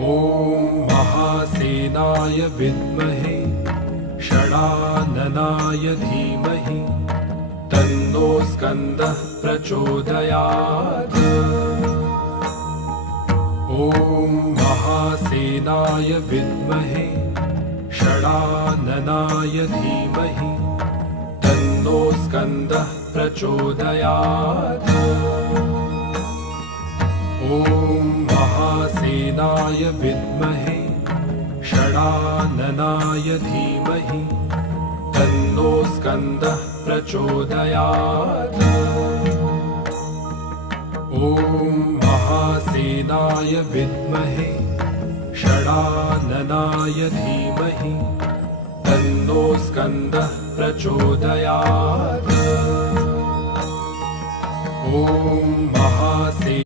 ॐ महासेनाय विद्महे षडाननाय धीमहि तन्नो स्कन्दः प्रचोदयात्। ॐ महासेनाय विद्महे षडाननाय धीमहि तन्नो स्कन्दः प्रचोदयात्। ॐ महासेनाय विद्महे षडाननाय धीमहि तन्नो स्कन्दः प्रचोदयात्। ॐ महासेनाय विद्महे षडाननाय धीमहि तन्नो स्कन्दः प्रचोदयात्। ॐ महासेनाय